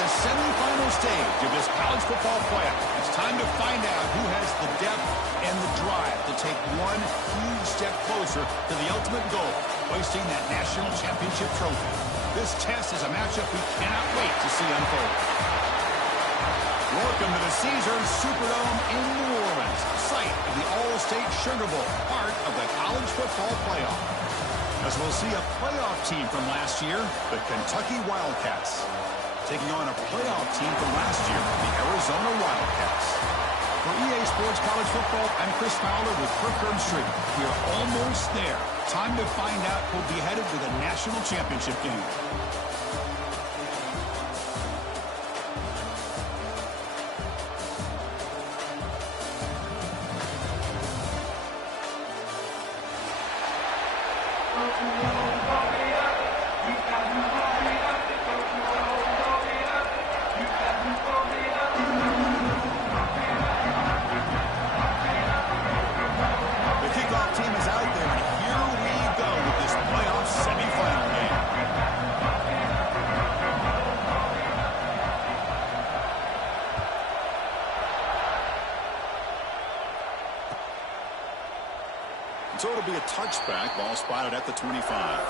the semifinal stage of this college football playoff. It's time to find out who has the depth and the drive to take one huge step closer to the ultimate goal, hoisting that national championship trophy. This test is a matchup we cannot wait to see unfold. Welcome to the Caesars Superdome in New Orleans, site of the All-State Sugar Bowl, part of the college football playoff. As we'll see a playoff team from last year, the Kentucky Wildcats, taking on a playoff team from last year, the Arizona Wildcats. For EA Sports College Football, I'm Chris Fowler with Kirk Herbstreit. We're almost there. Time to find out who'll be headed to the national championship game. So it'll be a touchback, ball spotted at the 25.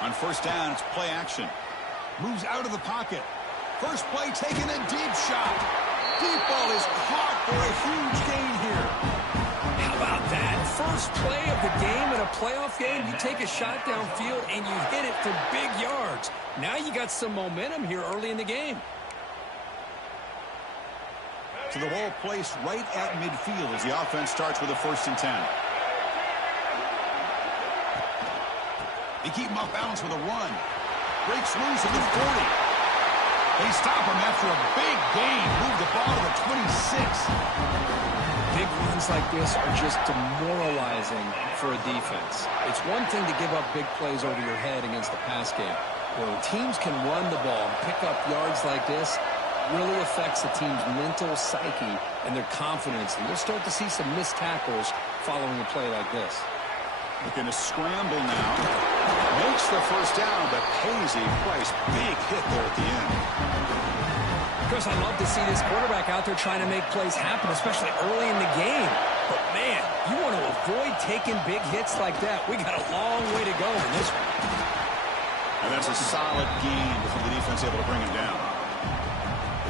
On first down, it's play action. Moves out of the pocket. First play taking a deep shot. Deep ball is caught for a huge gain here. How about that? First play of the game in a playoff game, you take a shot downfield and you hit it for big yards. Now you got some momentum here early in the game. So the ball placed right at midfield as the offense starts with a 1st and 10. They keep him off balance with a run. Breaks loose at the 40. They stop him after a big gain. Move the ball to the 26. Big runs like this are just demoralizing for a defense. It's one thing to give up big plays over your head against the pass game. When teams can run the ball and pick up yards like this, really affects the team's mental psyche and their confidence. And you'll start to see some missed tackles following a play like this. Looking to scramble now. Makes the first down, but pays a price. Big hit there at the end. Chris, I love to see this quarterback out there trying to make plays happen, especially early in the game. But, man, you want to avoid taking big hits like that. We got a long way to go in this one. And that's a solid gain before the defense able to bring him down.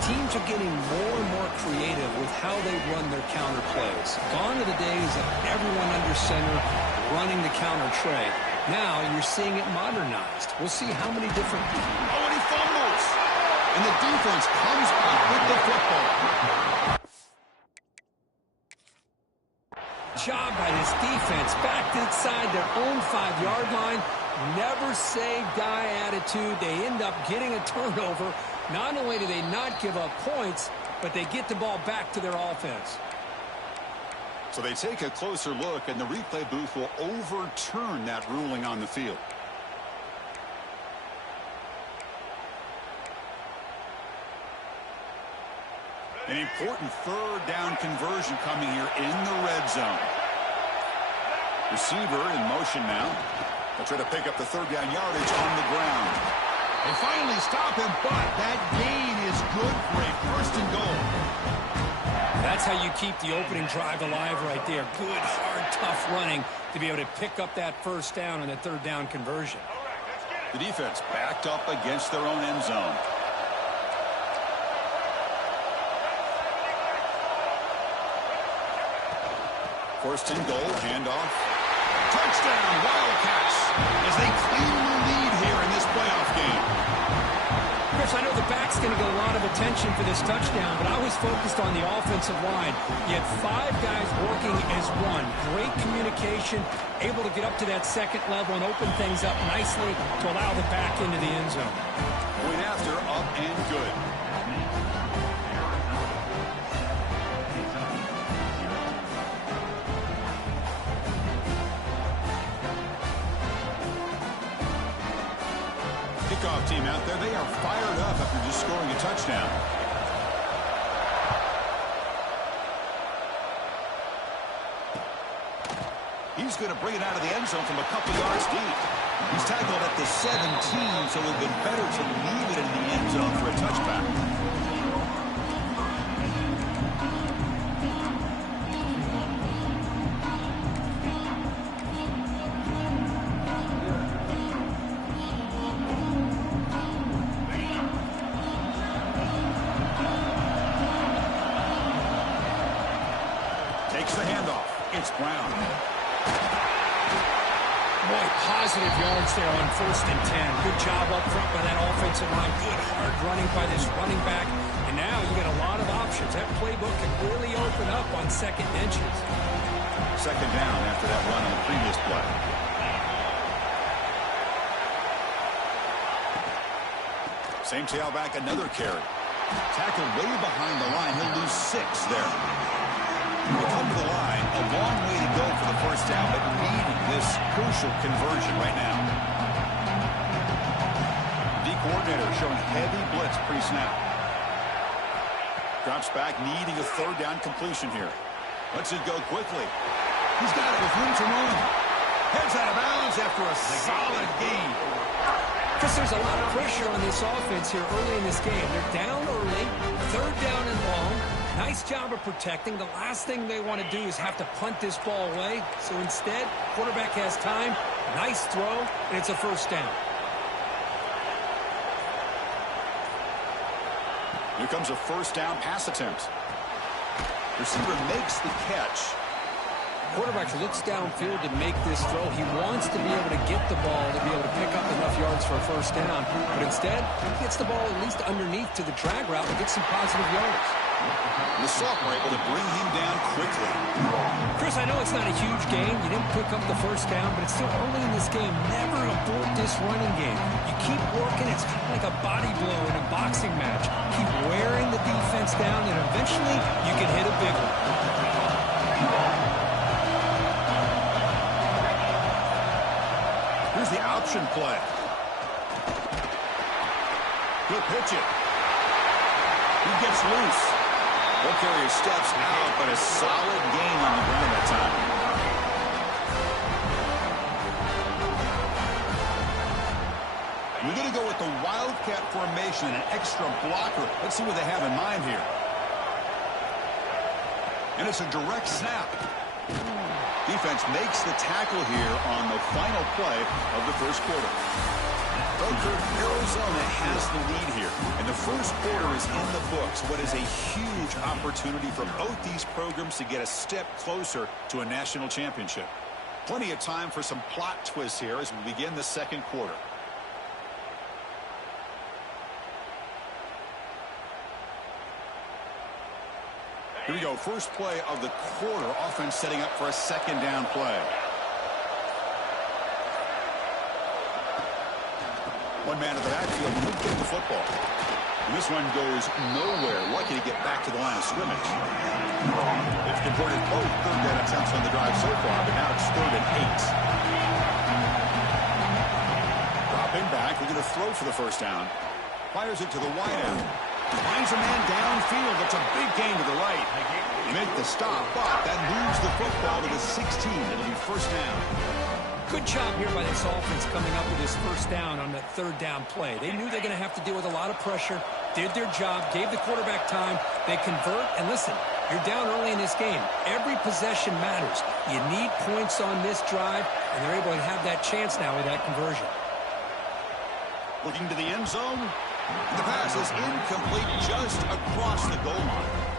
Teams are getting more and more creative with how they run their counter plays. Gone are the days of everyone under center running the counter tray. Now you're seeing it modernized. We'll see how many different... Oh, and he fumbles! And the defense comes up with the football. Job by this defense. Back inside their own 5-yard line. Never say die attitude. They end up getting a turnover. Not only do they not give up points, but they get the ball back to their offense. So they take a closer look, and the replay booth will overturn that ruling on the field. An important 3rd down conversion coming here in the red zone. Receiver in motion now. They'll try to pick up the 3rd down yardage on the ground. They finally stop him, but that gain is good for a 1st and goal. That's how you keep the opening drive alive right there. Good, hard, tough running to be able to pick up that 1st down and the 3rd down conversion. The defense backed up against their own end zone. First and goal, handoff. Touchdown, Wildcats, as they clearly lead here in this playoff game. Chris, I know the back's going to get a lot of attention for this touchdown, but I was focused on the offensive line. You had 5 guys working as one. Great communication, able to get up to that 2nd level and open things up nicely to allow the back into the end zone. Point after, up and good. Kickoff team out there, they are fired up after just scoring a touchdown. He's going to bring it out of the end zone from a couple yards deep. He's tackled at the 17, so it would have been better to leave it in the end zone for a touchback. Takes the handoff. It's Brown. Boy, positive yards there on 1st and 10. Good job up front by that offensive line. Good hard running by this running back. And now you got a lot of options. That playbook can really open up on second and inches. Second down after that run on the previous play. Same tailback, another carry. Tackled way behind the line. He'll lose 6 there. We come to the line, a long way to go for the first down, but needing this crucial conversion right now. The coordinator showing heavy blitz pre-snap. Drops back, needing a 3rd down completion here. Lets it go quickly. He's got it with room to run. Heads out of bounds after a solid gain. Chris, there's a lot of pressure on this offense here early in this game. They're down early, 3rd down and long. Nice job of protecting. The last thing they want to do is have to punt this ball away. So instead, quarterback has time. Nice throw, and it's a 1st down. Here comes a 1st down pass attempt. Receiver makes the catch. Quarterback looks downfield to make this throw. He wants to be able to get the ball to be able to pick up enough yards for a 1st down. But instead, he gets the ball at least underneath to the drag route and gets some positive yards. The sophomore able to bring him down quickly. Chris, I know it's not a huge game. You didn't pick up the 1st down, but it's still early in this game. Never abort this running game. You keep working. It's kind of like a body blow in a boxing match. Keep wearing the defense down, and eventually you can hit a big one. Here's the option play. He'll pitch it. He gets loose. Ball carrier steps out, but a solid gain on the ground that time. We're going to go with the Wildcat formation and an extra blocker. Let's see what they have in mind here. And it's a direct snap. Defense makes the tackle here on the final play of the 1st quarter. Arizona has the lead here, and the 1st quarter is in the books. What is a huge opportunity for both these programs to get a step closer to a national championship. Plenty of time for some plot twists here as we begin the 2nd quarter. Here we go, 1st play of the quarter. Offense setting up for a 2nd down play. One man at the backfield, who get the football. And this one goes nowhere. Lucky to get back to the line of scrimmage. They've converted both 3rd down attempts on the drive so far, but now it's 3rd and 8. Dropping back, we're going to throw for the 1st down. Fires it to the wide end. Finds a man downfield. That's a big gain to the right. Make the stop, but that moves the football to the 16. It'll be 1st down. Good job here by this offense coming up with this 1st down on that 3rd down play. They knew they're going to have to deal with a lot of pressure, did their job, gave the quarterback time. They convert, and listen, you're down early in this game. Every possession matters. You need points on this drive, and they're able to have that chance now with that conversion. Looking to the end zone. The pass is incomplete just across the goal line.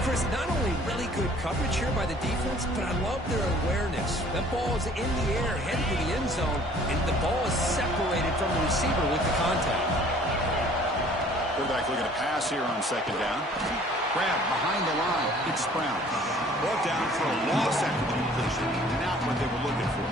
Chris, not only really good coverage here by the defense, but I love their awareness. That ball is in the air, headed to the end zone, and the ball is separated from the receiver with the contact. Quarterback looking to pass here on 2nd down. Grab behind the line. It's Brown. Brought down for a loss after the completion. Not what they were looking for.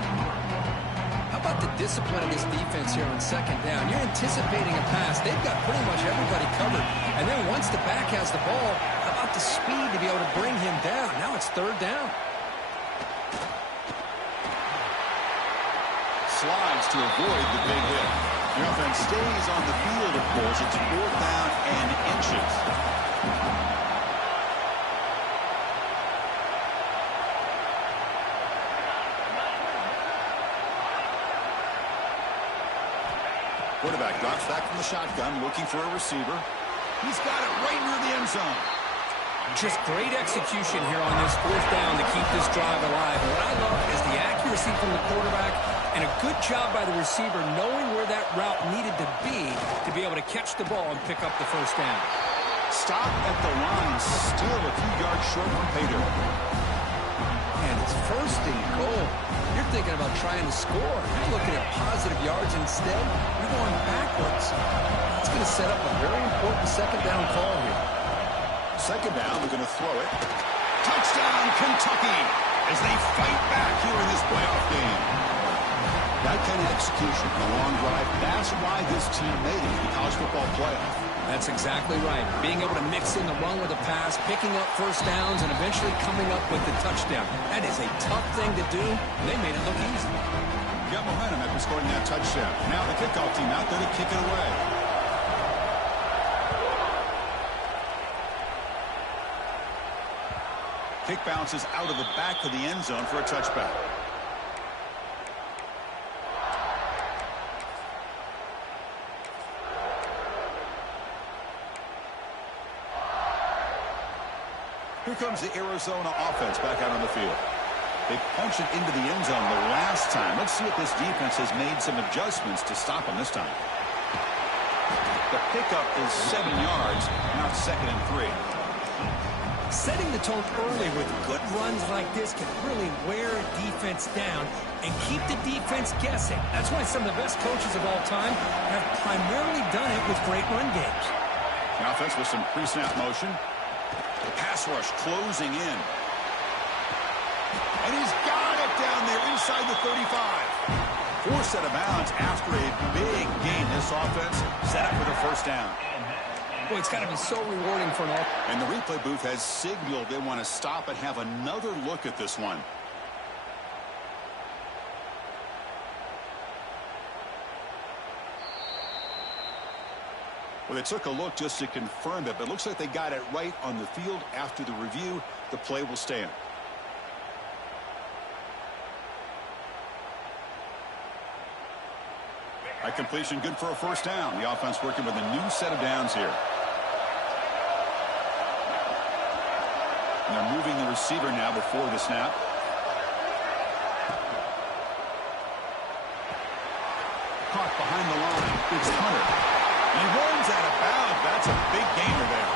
How about the discipline of this defense here on 2nd down? You're anticipating a pass. They've got pretty much everybody covered. And then once the back has the ball, how about the speed to be able to bring him down? Now it's 3rd down. Slides to avoid the big hit. The offense stays on the field, of course. It's 4th down and inches. Quarterback drops back from the shotgun, looking for a receiver. He's got it right near the end zone. Just great execution here on this 4th down to keep this drive alive. And what I love is the accuracy from the quarterback and a good job by the receiver knowing where that route needed to be able to catch the ball and pick up the 1st down. Stop at the line, still a few yards short from pay dirt. And it's 1st and goal. You're thinking about trying to score. You're looking at positive yards instead. You're going backwards. It's going to set up a very important 2nd down call here. 2nd down, they're going to throw it. Touchdown, Kentucky, as they fight back here in this playoff game. That kind of execution, a long drive, that's why this team made it to the college football playoff. That's exactly right. Being able to mix in the run with a pass, picking up 1st downs, and eventually coming up with the touchdown. That is a tough thing to do. They made it look easy. You got momentum after scoring that touchdown. Now the kickoff team out there to kick it away. Kick bounces out of the back of the end zone for a touchback. Here comes the Arizona offense back out on the field. They punched it into the end zone the last time. Let's see if this defense has made some adjustments to stop them this time. The pickup is 7 yards. Now it's 2nd and 3. Setting the tone early with good runs like this can really wear a defense down and keep the defense guessing. That's why some of the best coaches of all time have primarily done it with great run games. The offense with some pre-snap motion. The pass rush closing in. And he's got it down there inside the 35. Forced out of bounds after a big game. This offense set up for the 1st down. Boy, it's got to be so rewarding for an offense. And the replay booth has signaled they want to stop and have another look at this one. Well, they took a look just to confirm it, but it looks like they got it right on the field. After the review, the play will stand. By completion, good for a 1st down. The offense working with a new set of downs here. And they're moving the receiver now before the snap. Caught behind the line. It's Hunter. He runs out of bounds. That's a big gainer there.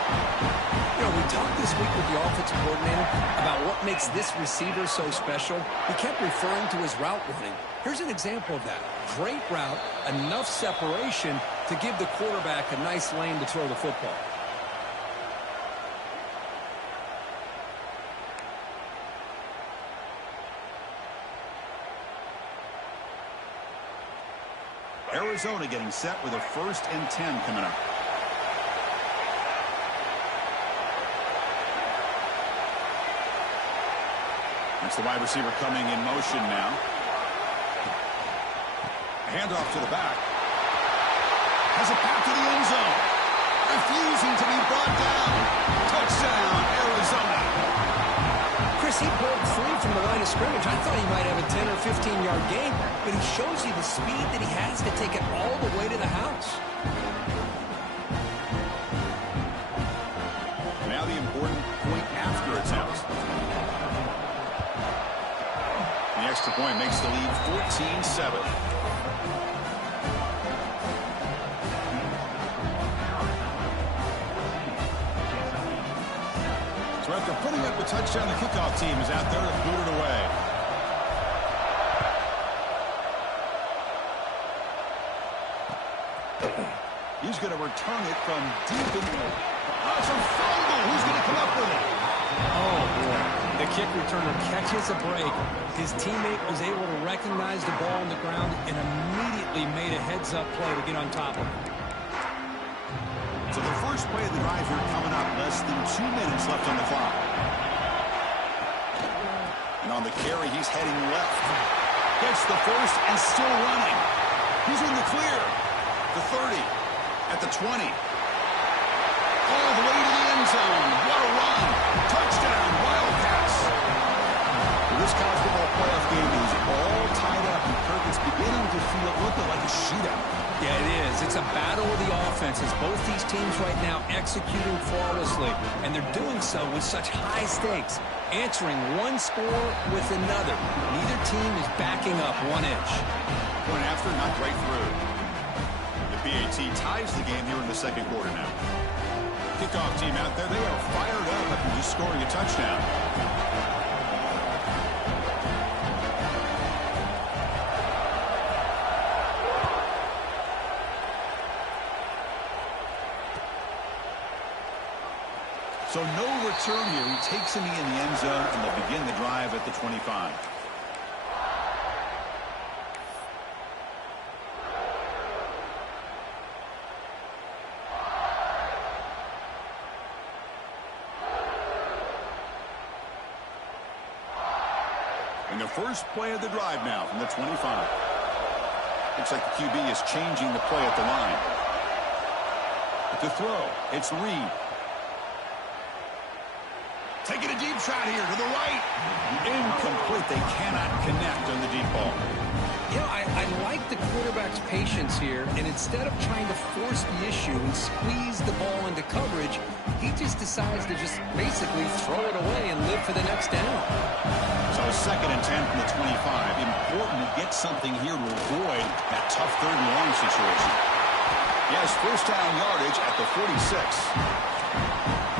You know, we talked this week with the offensive coordinator about what makes this receiver so special. He kept referring to his route running. Here's an example of that. Great route, enough separation to give the quarterback a nice lane to throw the football. Arizona getting set with a 1st and 10 coming up. That's the wide receiver coming in motion now. Handoff to the back. Has it back to the end zone. Refusing to be brought down. Touchdown, Arizona. Chris, he broke free from the line of scrimmage. I thought he might have a 10 or 15-yard gain, but he shows you the speed that he has to take it all the way to the house. Now the important point after attempt. The extra point makes the lead 14-7. So after putting up the touchdown, the kickoff team is out there to boot it away. He's going to return it from deep in there. Oh, it's a fumble. Who's going to come up with it? Oh, boy. The kick returner catches a break. His teammate was able to recognize the ball on the ground and immediately made a heads-up play to get on top of it. So the first play of the drive here coming up. Less than 2 minutes left on the clock. And on the carry, he's heading left. Gets the first and still running. He's in the clear. The 30. At the 20. All the way to the end zone. What a run. Touchdown, Wildcats. Well, this college football playoff game is all tied up, and Kirk, it's beginning to feel a little bit like a shootout. Yeah, it is. It's a battle of the offenses. Both these teams right now executing flawlessly, and they're doing so with such high stakes, answering one score with another. Neither team is backing up 1 inch. Point after, not right through. The PAT ties the game here in the second quarter now. Kickoff team out there, they are fired up after just scoring a touchdown. So no return here. He takes him in the end zone, and they'll begin the drive at the 25. And the first play of the drive now from the 25. Looks like the QB is changing the play at the line. To throw, it's Reed. Taking a deep shot here to the right. Incomplete. They cannot connect on the deep ball. You know, I like the quarterback's patience here, and instead of trying to force the issue and squeeze the ball into coverage, he just decides to just basically throw it away and live for the next down. So 2nd and 10 from the 25. Important to get something here to avoid that tough 3rd and long situation. Yes, first down yardage at the 46.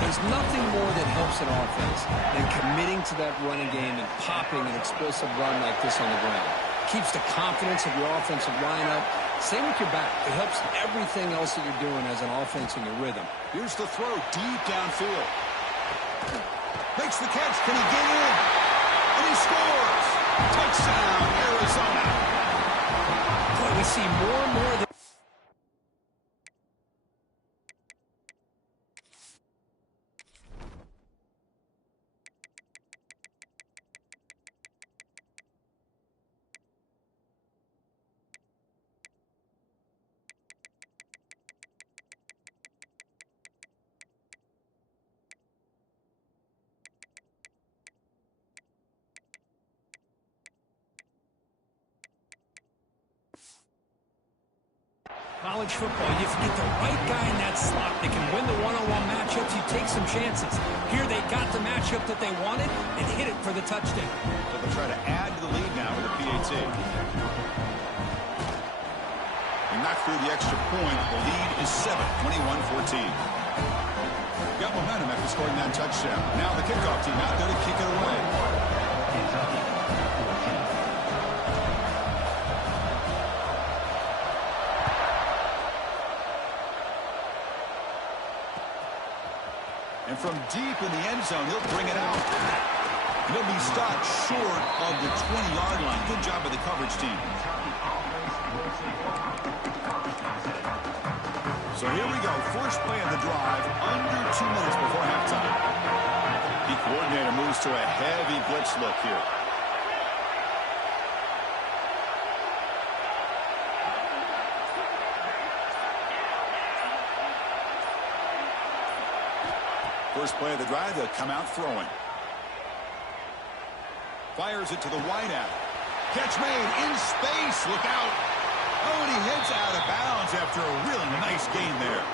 There's nothing more that helps an offense than committing to that running game and popping an explosive run like this on the ground. Keeps the confidence of your offensive lineup. Same with your back. It helps everything else that you're doing as an offense in your rhythm. Here's the throw deep downfield. Makes the catch. Can he get in? And he scores. Touchdown, Arizona. Boy, we see more and more of the college football. If you get the right guy in that slot, they can win the one-on-one matchups. You take some chances. Here they got the matchup that they wanted and hit it for the touchdown. So they'll try to add to the lead now with the PAT. They knock through the extra point. The lead is 7, 21-14. Got momentum after scoring that touchdown. Now the kickoff team out there to kick it away. And from deep in the end zone, he'll bring it out. He'll be stopped short of the 20-yard line. Good job by the coverage team. So here we go. First play of the drive, under 2 minutes before halftime. The coordinator moves to a heavy blitz look here. First play of the drive, they'll come out throwing. Fires it to the wideout. Catch made in space. Look out. Oh, and he heads out of bounds after a really nice gain there.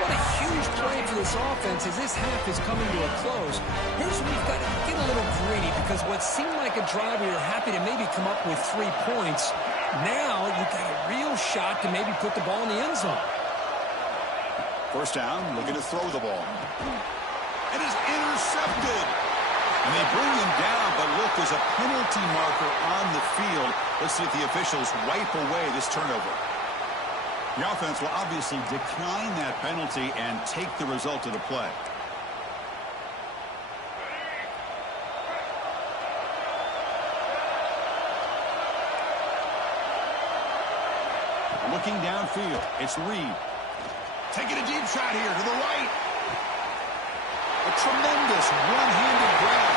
What a huge play for this offense as this half is coming to a close. Here's where you've got to get a little greedy, because what seemed like a drive where you're happy to maybe come up with 3 points, now you've got a real shot to maybe put the ball in the end zone. First down, looking to throw the ball. And is intercepted. And they bring him down, but look, there's a penalty marker on the field. Let's see if the officials wipe away this turnover. The offense will obviously decline that penalty and take the result of the play. Looking downfield, it's Reed. Taking a deep shot here to the right. A tremendous one-handed grab.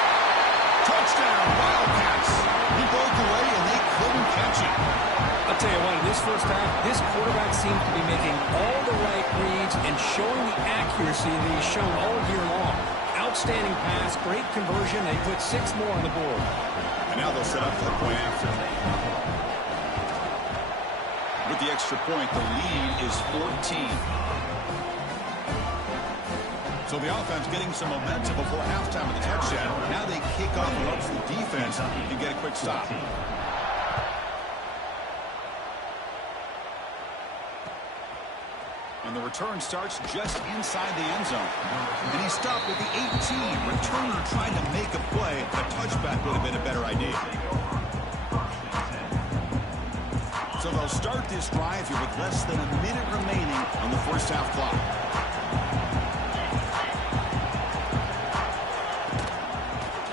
Touchdown, Wildcats. He broke away and they couldn't catch him. I'll tell you what, in this first half, this quarterback seems to be making all the right reads and showing the accuracy that he's shown all year long. Outstanding pass, great conversion. They put 6 more on the board. And now they'll set up for the point after. With the extra point, the lead is 14. So the offense getting some momentum before halftime of the touchdown. Now they kick off and look for the defense and get a quick stop. And the return starts just inside the end zone. And he stopped at the 18. Returner trying to make a play. A touchback would have been a better idea. So they'll start this drive here with less than a minute remaining on the first half clock.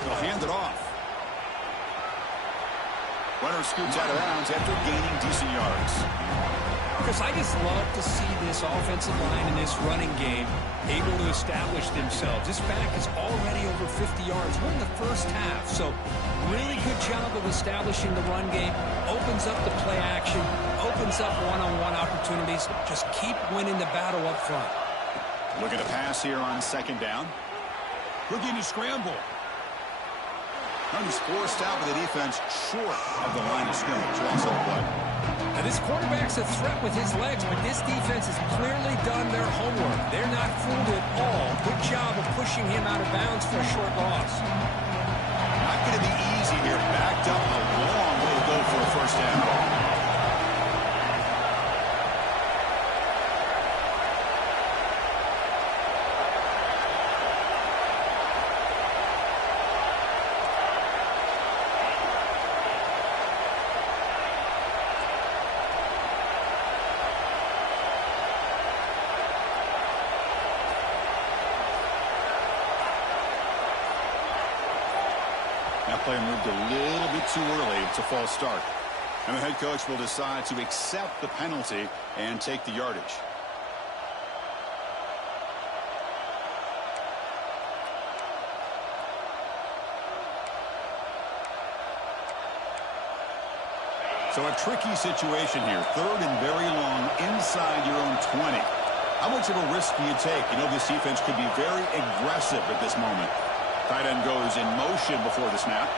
They'll hand it off. Runner scoots out of bounds after gaining decent yards. Chris, I just love to see this offensive line in this running game able to establish themselves. This back is already over 50 yards. We're in the first half, so really good job of establishing the run game. Opens up the play action, opens up one-on-one opportunities. Just keep winning the battle up front. Looking to pass here on second down. Looking to scramble. And he's forced out with the defense short of the line of scrimmage. Loss of the play. Now, this quarterback's a threat with his legs, but this defense has clearly done their homework. They're not fooled at all. Good job of pushing him out of bounds for a short loss. Not going to be easy here. Backed up a long way to go for a first down. That play moved a little bit too early. It's a false start. And the head coach will decide to accept the penalty and take the yardage. So a tricky situation here. Third and very long inside your own 20. How much of a risk do you take? You know, this defense could be very aggressive at this moment. Tight end goes in motion before the snap.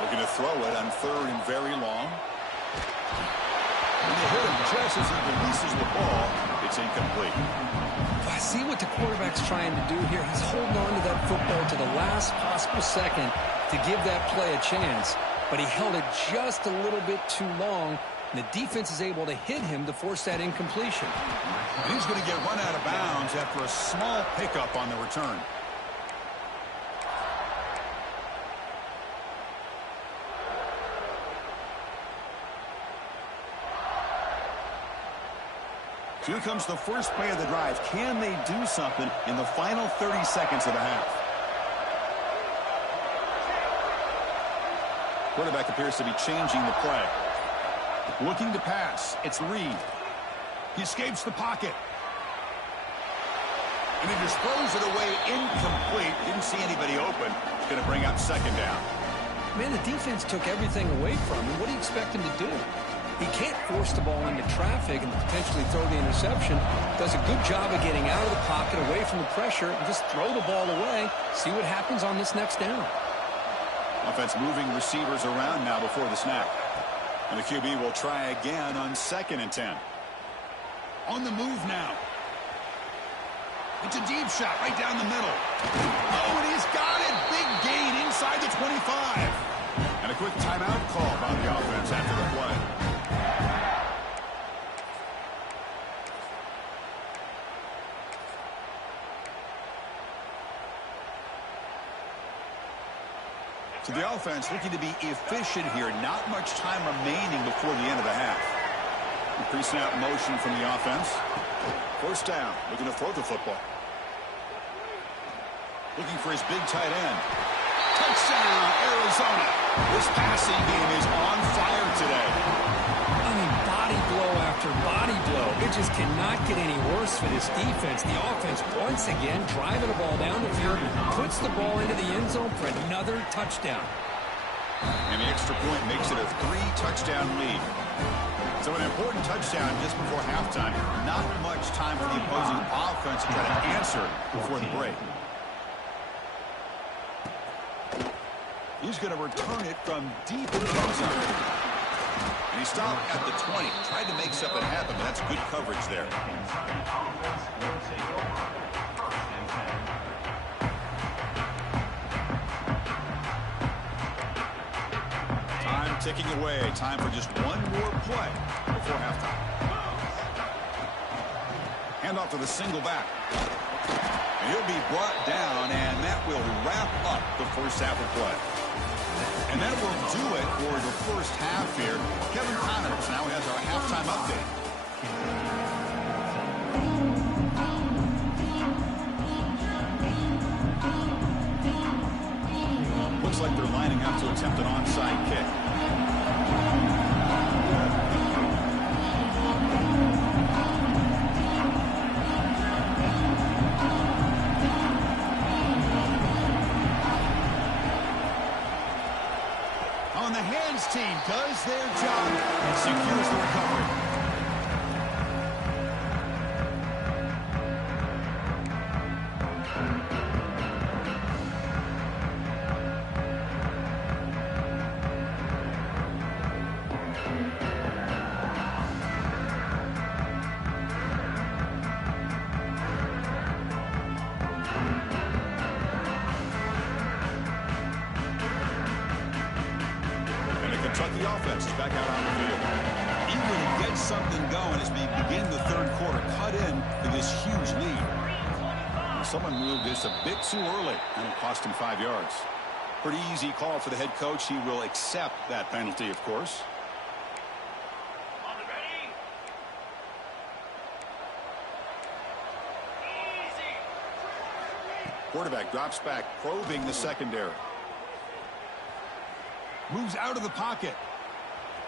Looking to throw it on third and very long. And they hit him just as he releases the ball. It's incomplete. I see what the quarterback's trying to do here. He's holding on to that football to the last possible second to give that play a chance. But he held it just a little bit too long. And the defense is able to hit him to force that incompletion. And he's going to get run out of bounds after a small pickup on the return. So here comes the first play of the drive. Can they do something in the final 30 seconds of the half? Quarterback appears to be changing the play. Looking to pass. It's Reed. He escapes the pocket. And he just throws it away incomplete. Didn't see anybody open. It's going to bring up second down. Man, the defense took everything away from him. What do you expect him to do? He can't force the ball into traffic and potentially throw the interception. Does a good job of getting out of the pocket, away from the pressure, and just throw the ball away. See what happens on this next down. Offense moving receivers around now before the snap. And the QB will try again on 2nd and 10. On the move now. It's a deep shot right down the middle. Oh, and he's got it. Big gain inside the 25. And a quick timeout call by the offense after the play. So the offense looking to be efficient here. Not much time remaining before the end of the half. Pre-snap motion from the offense. First down. Looking to throw the football. Looking for his big tight end. Touchdown, Arizona. This passing game is on fire today. I mean, body blow after body blow. It just cannot get any worse for this defense. The offense, once again, driving the ball down the field, puts the ball into the end zone for another touchdown. And the extra point makes it a 3-touchdown lead. So an important touchdown just before halftime. Not much time for the opposing offense to try to answer before the break. He's going to return it from deep in the end zone. And he stopped at the 20. Tried to make something happen, but that's good coverage there. Time ticking away. Time for just one more play before halftime. Handoff to the single back. And he'll be brought down, and that will wrap up the first half of play. And that will do it for the first half here. Kevin Connors now has our halftime update. Looks like they're lining up to attempt an onside kick. On the hands team does their job and secures the recovery. Kentucky offense is back out on the field. Eager to get something going as we begin the third quarter. Cut in to this huge lead. And someone moved this a bit too early, and it cost him 5 yards. Pretty easy call for the head coach. He will accept that penalty, of course. Quarterback drops back, probing the secondary. Moves out of the pocket.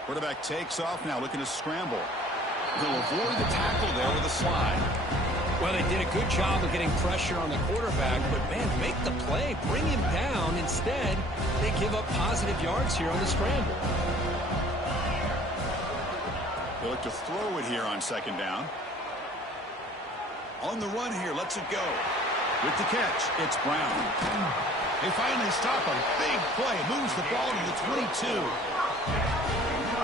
Quarterback takes off now, looking to scramble. He'll avoid the tackle there with a slide. Well, they did a good job of getting pressure on the quarterback, but, man, make the play. Bring him down. Instead, they give up positive yards here on the scramble. They look to throw it here on second down. On the run here, lets it go. With the catch, it's Brown. They finally stop a big play. Moves the ball to the 22.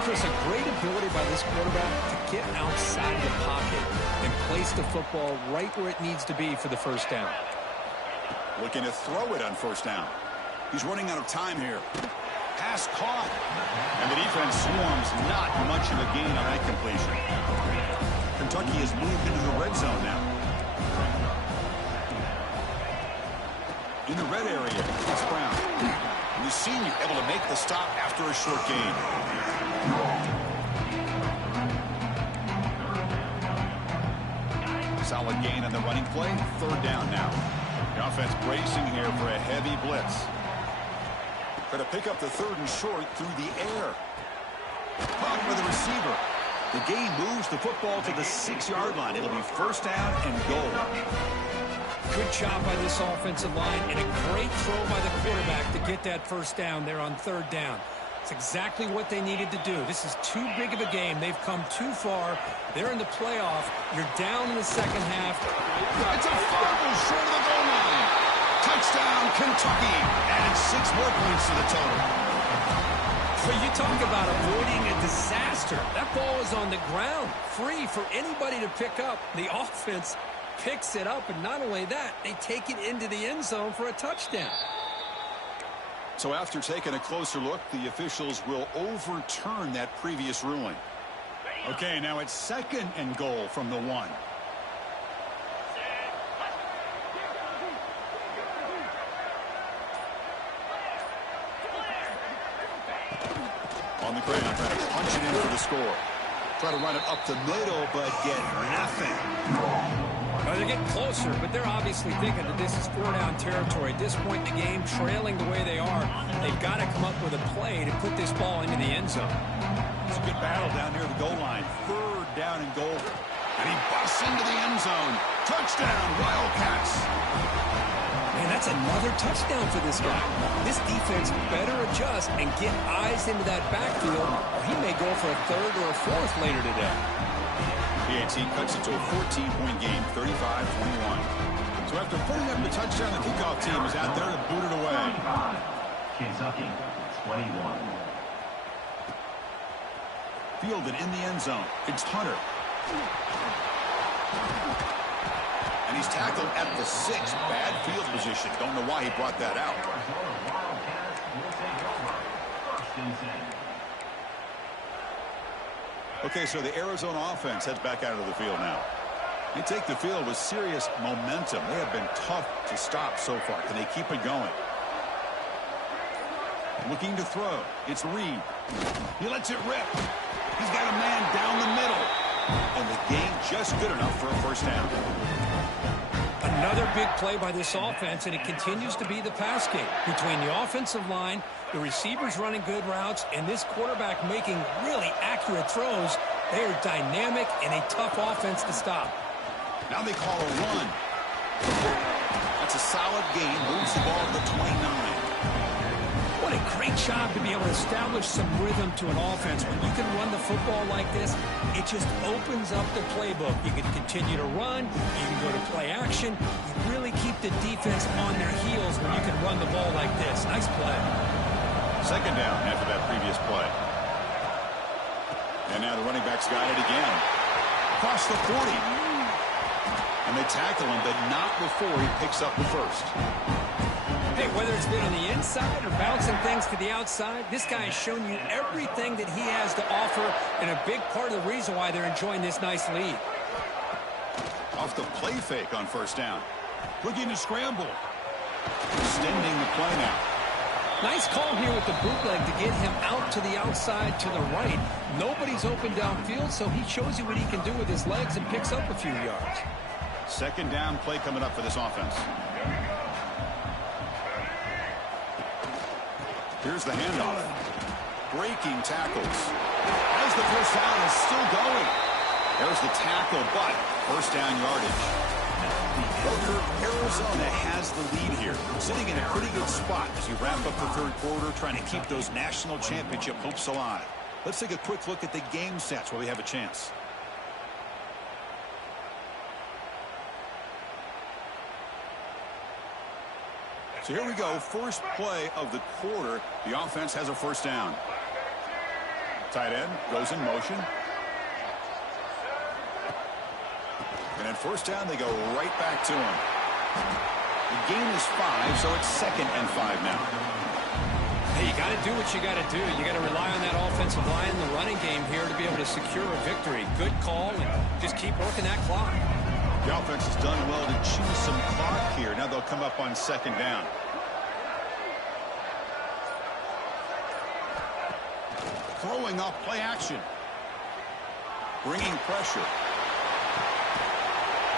Chris, a great ability by this quarterback to get outside the pocket and place the football right where it needs to be for the first down. Looking to throw it on first down. He's running out of time here. Pass caught. And the defense swarms. Not much of a gain on that completion. Kentucky has moved into the red zone now. In the red area, it's Brown. And the senior able to make the stop after a short gain. Solid gain on the running play. Third down now. The offense bracing here for a heavy blitz. Try to pick up the third and short through the air. Caught by the receiver. The gain moves the football to the 6-yard line. It'll be first down and goal. Good job by this offensive line and a great throw by the quarterback to get that first down there on third down. It's exactly what they needed to do. This is too big of a game. They've come too far. They're in the playoff. You're down in the second half. It's a fumble short of the goal line. Touchdown, Kentucky. Add 6 more points to the total. But you talk about avoiding a disaster. That ball is on the ground, free for anybody to pick up. The offense picks it up, and not only that, they take it into the end zone for a touchdown. So after taking a closer look, the officials will overturn that previous ruling. Okay, now it's second and goal from the 1. On the ground, trying to punch it in for the score. Try to run it up the middle, but get nothing. Well, they're getting closer, but they're obviously thinking that this is 4-down territory. At this point in the game, trailing the way they are, they've got to come up with a play to put this ball into the end zone. It's a good battle down near the goal line. Third down and goal. And he busts into the end zone. Touchdown, Wildcats. Man, That's another touchdown for this guy. This defense better adjust and get eyes into that backfield, or he may go for a third or a fourth later today. PAT cuts it to a 14-point game, 35-21. So after putting up the touchdown, the kickoff team is out there to boot it away. Kentucky, 21. Fielded in the end zone. It's Hunter. And he's tackled at the 6. Bad field position. Don't know why he brought that out. Okay, so the Arizona offense heads back out of the field now. They take the field with serious momentum. They have been tough to stop so far. Can they keep it going? Looking to throw. It's Reed. He lets it rip. He's got a man down the middle. And the gain just good enough for a first down. Another big play by this offense, and it continues to be the pass game. Between the offensive line, the receivers running good routes, and this quarterback making really accurate throws, they are dynamic and a tough offense to stop. Now they call a run. That's a solid gain. Moves the ball to the 29. What a great job to be able to establish some rhythm to an offense. When you can run the football like this, it just opens up the playbook. You can continue to run. You can go to play action. You really keep the defense on their heels when you can run the ball like this. Nice play. Second down after that previous play. And now the running back's got it again. Across the 40. And they tackle him, but not before he picks up the first. Hey, whether it's been on the inside or bouncing things to the outside, this guy has shown you everything that he has to offer, and a big part of the reason why they're enjoying this nice lead. Off the play fake on first down. Looking to scramble. Extending the play now. Nice call here with the bootleg to get him out to the outside to the right. Nobody's open downfield, so he shows you what he can do with his legs and picks up a few yards. Second down play coming up for this offense. Here's the handoff. Breaking tackles. As the first down is still going. There's the tackle, but first down yardage. Booker, Arizona has the lead here. Sitting in a pretty good spot as you wrap up the third quarter, trying to keep those national championship hopes alive. Let's take a quick look at the game stats while we have a chance. So here we go, first play of the quarter. The offense has a first down. Tight end goes in motion. And at first down, they go right back to him. The gain is 5, so it's 2nd and 5 now. Hey, you got to do what you got to do. You got to rely on that offensive line and the running game here to be able to secure a victory. Good call, and just keep working that clock. The offense has done well to chew some clock here. Now they'll come up on second down. Throwing off play action. Bringing pressure.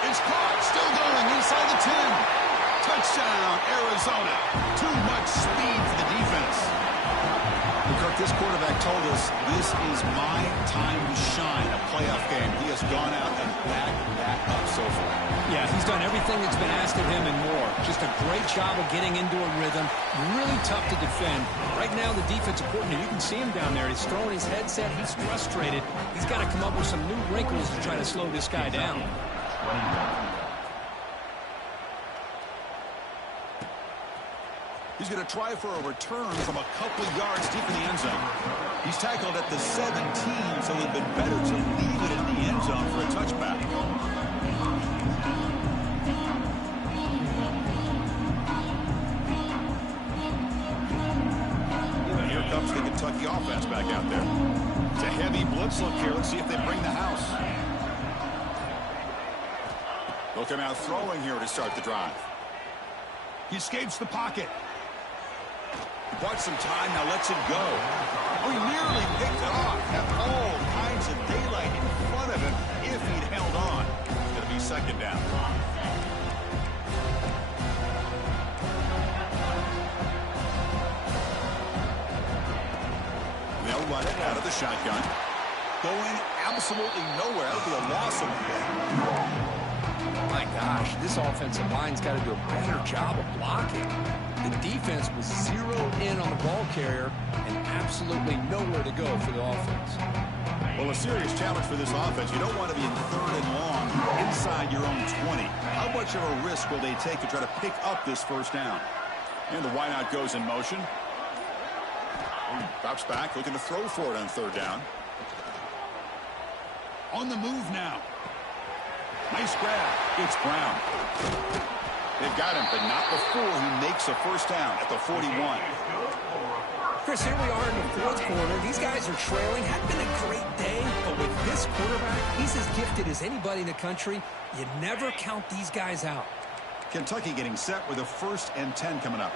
It's caught. Still going inside the 10. Touchdown, Arizona. Too much speed for the defense. Kirk, this quarterback told us this is my time to shine, a playoff game. He has gone out and backed that up so far. Yeah, he's done everything that's been asked of him and more. Just a great job of getting into a rhythm. Really tough to defend. Right now, the defensive coordinator, you can see him down there. He's throwing his headset. He's frustrated. He's got to come up with some new wrinkles to try to slow this guy down. He's going to try for a return from a couple of yards deep in the end zone. He's tackled at the 17, so it would have been better to leave it in the end zone for a touchback. And here comes the Kentucky offense back out there. It's a heavy blitz look here. Let's see if they bring the house. They'll come out throwing here to start the drive. He escapes the pocket. He bought some time, now lets it go. Oh, he nearly picked it off. Had all kinds of daylight in front of him if he'd held on. It's going to be second down. They'll run it out of the shotgun. Going absolutely nowhere. That'll be a loss of a play. My gosh, this offensive line's got to do a better job of blocking. The defense was zeroed in on the ball carrier and absolutely nowhere to go for the offense. Well, a serious challenge for this offense. You don't want to be in 3rd and long inside your own 20. How much of a risk will they take to try to pick up this first down? And the wideout goes in motion. Drops back, looking to throw for it on 3rd down. On the move now. Nice grab. It's Brown. They've got him, but not before he makes a first down at the 41. Chris, here we are in the 4th quarter. These guys are trailing. Hadn't been a great day, but with this quarterback, he's as gifted as anybody in the country. You never count these guys out. Kentucky getting set with a 1st and 10 coming up.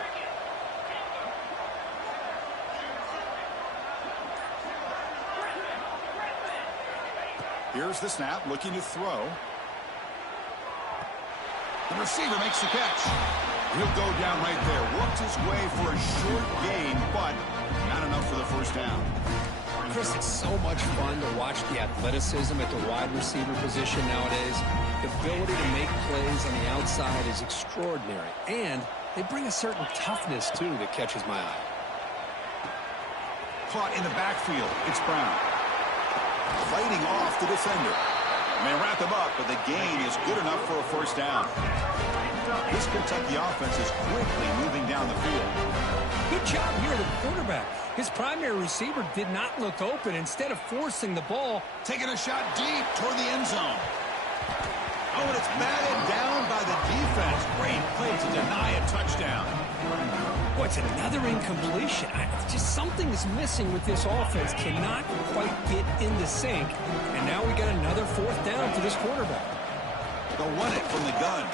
Here's the snap, looking to throw. The receiver makes the catch. He'll go down right there. Worked his way for a short gain, but not enough for the first down. Chris, it's so much fun to watch the athleticism at the wide receiver position nowadays. The ability to make plays on the outside is extraordinary. And they bring a certain toughness, too, that catches my eye. Caught in the backfield. It's Brown. Fighting off the defender. And they wrap him up, but the gain is good enough for a first down. This Kentucky offense is quickly moving down the field. Good job here, the quarterback. His primary receiver did not look open. Instead of forcing the ball, taking a shot deep toward the end zone. Oh, and it's batted down by the defense. Great play to deny a touchdown. Boy, it's another incompletion. Just something is missing with this offense. Cannot quite get into sync. And now we got another 4th down for this quarterback. They'll run it from the gun.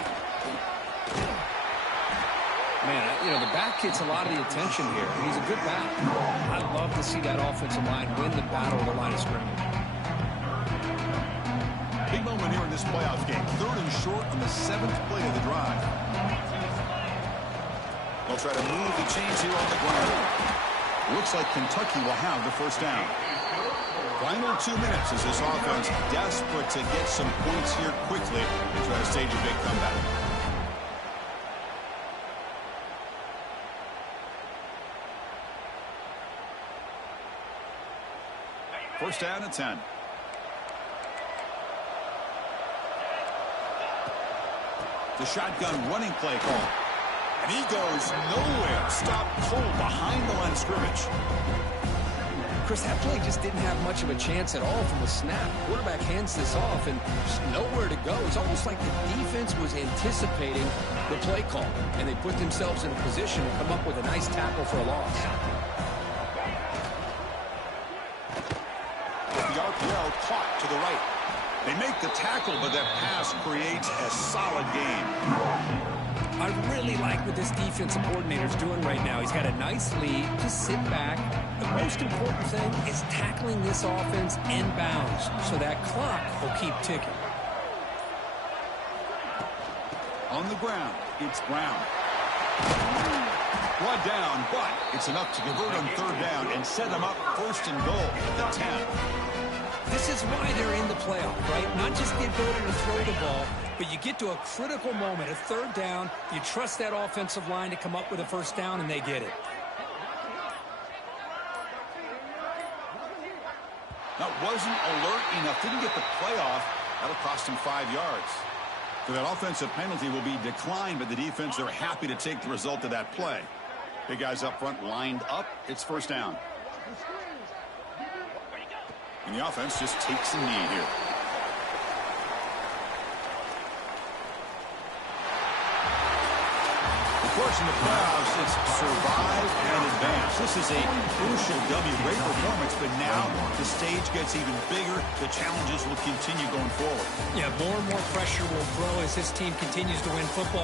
Man, you know, the back gets a lot of the attention here. And he's a good back. I love to see that offensive line win the battle of the line of scrimmage. Big moment here in this playoff game. 3rd and short on the 7th play of the drive. They'll try to move the chains here on the ground. Looks like Kentucky will have the first down. Final 2 minutes as this offense desperate to get some points here quickly and try to stage a big comeback. First down at 10. The shotgun running play call. And he goes nowhere. Stopped cold behind the line of scrimmage. Chris, that play just didn't have much of a chance at all from the snap. Quarterback hands this off and just nowhere to go. It's almost like the defense was anticipating the play call, and they put themselves in a position to come up with a nice tackle for a loss. The RPO caught to the right. They make the tackle, but that pass creates a solid gain. I really like what this defensive coordinator's doing right now. He's got a nice lead. Just sit back. The most important thing is tackling this offense in bounds so that clock will keep ticking. On the ground, it's Brown. One down, but it's enough to convert on 3rd down and set them up 1st and goal at the 10. This is why they're in the playoff, right? Not just the ability to throw the ball, but you get to a critical moment, a 3rd down, you trust that offensive line to come up with a first down, and they get it. That wasn't alert enough. Didn't get the playoff. That'll cost him 5 yards. So that offensive penalty will be declined by the defense. They're happy to take the result of that play. Big guys up front lined up. It's first down. And the offense just takes a knee here. Of course, in the playoffs, it's survive and advance. This is a crucial W. Great performance, but now the stage gets even bigger. The challenges will continue going forward. Yeah, more and more pressure will grow as this team continues to win football